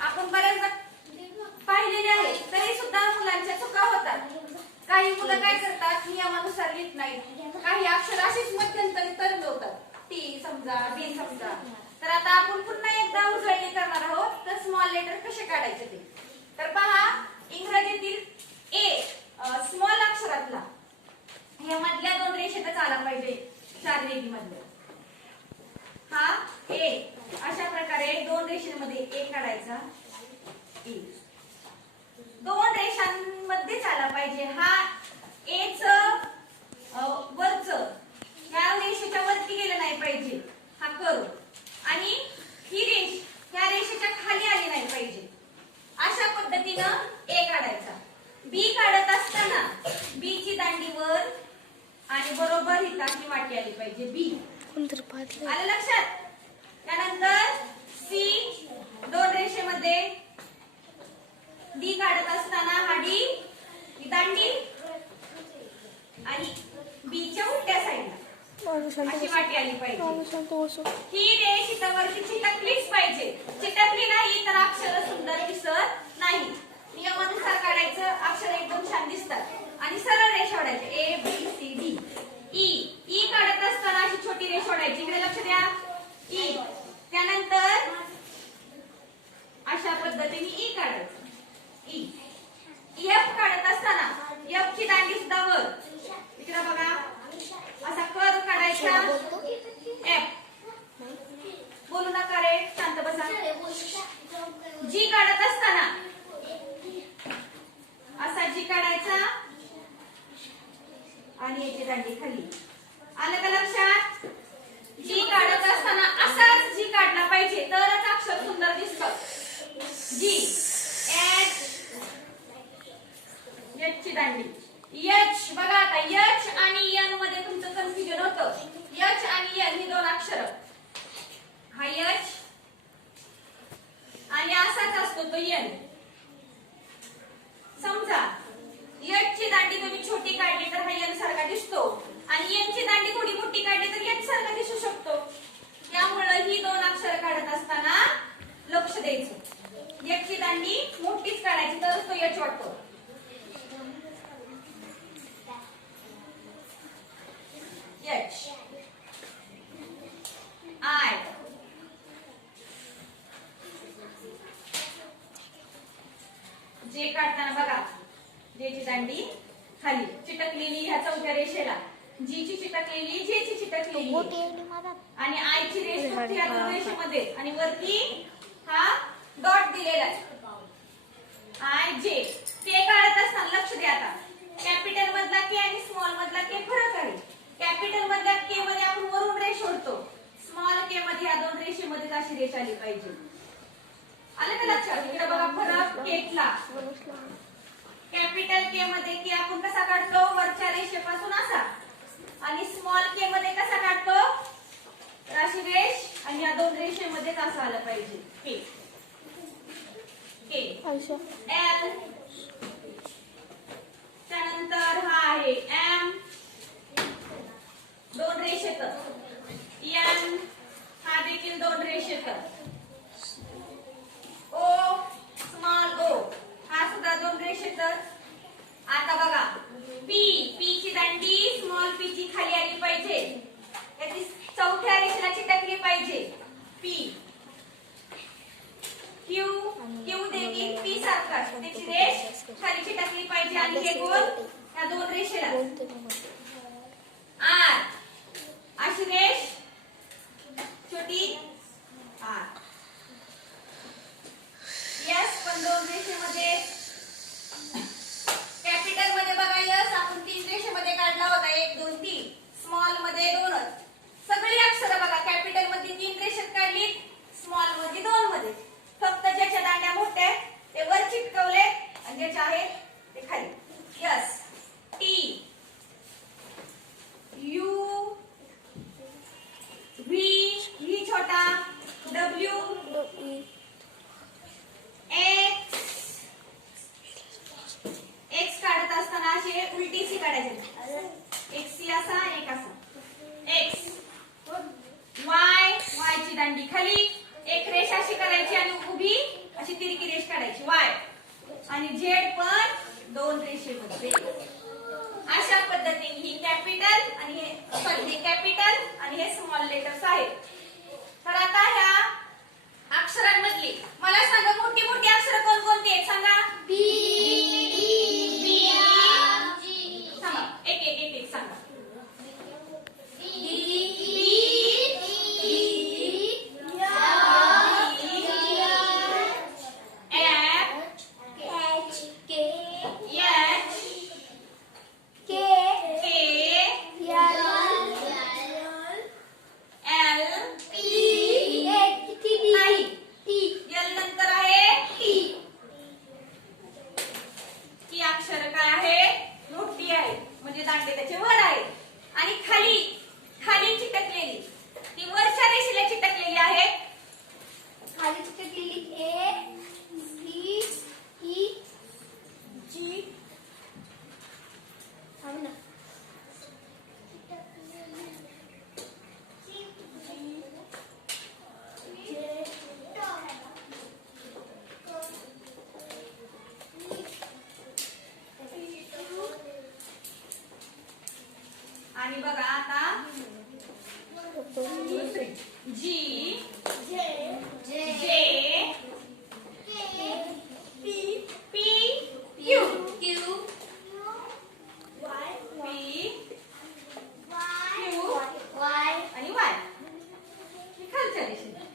आपण बऱ्याचदा पाहिलेले आहे, तरी सुद्धा मुलांच्या चुका होतात. काही मुलं काय करतात, नियमानुसार लिहित नाहीत, काही अक्षर अशीच मध्यंतरी तरंगवतात. टी समजा, बी समजा. तर आता आपण पुन्हा एकदा उजळणी करणार आहोत. तर स्मॉल लेटर कसे काढायचे ते तर पहा. इंग्रजीतील ए स्मॉल अक्षरातला या मधल्या दोन रेषेतच आला पाहिजे. चार रेगी मधल्या हा ए. अशा प्रकारे दोन रेषेमध्ये ए काढायचा. ए दोन रेषांमध्येच आला पाहिजे. हा एच वरच या रेषेच्या वरती गेलं नाही पाहिजे. हा करू आणि ही रेष या रेषेच्या खाली आली नाही पाहिजे. अशा पद्धतीनं ए काढायचा. बी काढत असताना बी ची दांडी वर आणि बरोबर ही टाकी वाटी आली पाहिजे. बी आलं लक्षात. त्यानंतर सी दोन रेषेमध्ये डी काढत असताना हा डी ही दांडी आणि बी च्या उलट्या साईडला अशी वाटी आली पाहिजे. ही रेष इथं वरती चिटकलीच पाहिजे. चिटकली नाही तर अक्षर सुंदर दिसत नाही. नियमानुसार काढायचं, अक्षर एकदम छान दिसतात आणि सरळ रेष ओढायची. A B C D. ई ई काढत असताना अशी छोटी रेष ओढायची. इकडे लक्ष द्या. ई त्यानंतर अशा पद्धतीने ई काढायचं. ई एफ काढत असताना एफ ची दांडी सुद्धा वर. इकडे बघा असा कर्व काढायचा. एफ बोलू नका रे, शांत बसा. जी काढत असताना असा जी काढायचा आणि याची दांडी खाली. आलं का लक्षात. जी काढत असताना असाच जी काढला पाहिजे तरच अक्षर सुंदर दिसतं. जी एच ची दांडी. एच बघा आता एच आणि एन मध्ये तुमचं कन्फ्युजन होतं. एच आणि एन ही दोन अक्षर. हा एच आणि असाच असतो तो एन. समजा एच ची दांडी तुम्ही छोटी काढली तर हा एन सारखा दिसतो आणि एन ची दांडी थोडी मोठी काढली तर एच सारखा दिसू शकतो. त्यामुळे ही दोन अक्षर काढत असताना लक्ष द्यायचं. एच ची दांडी मोठीच काढायची तरच तो एच वाटतो. एच आय जे काढताना बघा जे ची दांडी खाली चिटकलेली ह्या चौथ्या रेषेला. जी ची चिटकलेली, जे ची चिटकलेली आणि आय ची रेष फक्त ह्या दोन रेषेमध्ये आणि वरती हा डॉट दिलेला आहे. आय जे ते काढत असताना लक्ष द्या. आता कॅपिटल मधला के आणि स्मॉल मधला के फरक आहे. कॅपिटल मधल्या के मध्ये आपण वरून रेष ओढतो. स्मॉल के मध्ये या दोन रेषेमध्ये अशी रेष आली पाहिजे. आलं का लक्षात. इकडे बघा फरक केतला. कॅपिटल के मध्ये के आपण कसा काढतो, वरच्या रेषेपासून असा. आणि स्मॉल के मध्ये कसा काढतो, तर अशी रेष आणि या दोन रेषेमध्येच असं आलं पाहिजे. के के एल त्यानंतर हा आहे एम दोन रेषेत. एन हा देखील दोन रेषेत. ओ स्मॉल ओ हा सुद्धा दोन रेषेत. आता बघा पी पी ची दांडी स्मॉल पी ची खाली आली पाहिजे. याची चौथ्या रेषेला चिटकली पाहिजे. पी क्यू क्यू देखील पी सारखाच त्याची रेष खाली चिटकली पाहिजे आणि हे गोल या दोन रेषेला. आर अशी रेष छोटी आर. यस पण दोन रेषेमध्ये. कॅपिटल मध्ये बघा यस आपण तीन रेषेमध्ये काढला होता. 1 2 3. स्मॉल मध्ये दोनच. सगळी अक्षर बघा कॅपिटल मध्ये तीन रेषेत काढली, स्मॉल मध्ये दोन मध्ये. फक्त ज्याच्या दांड्या मोठ्या ते वर चिटकवले आणि ज्याच्या आहेत ते खाली. यस टी यू त्या दिवशी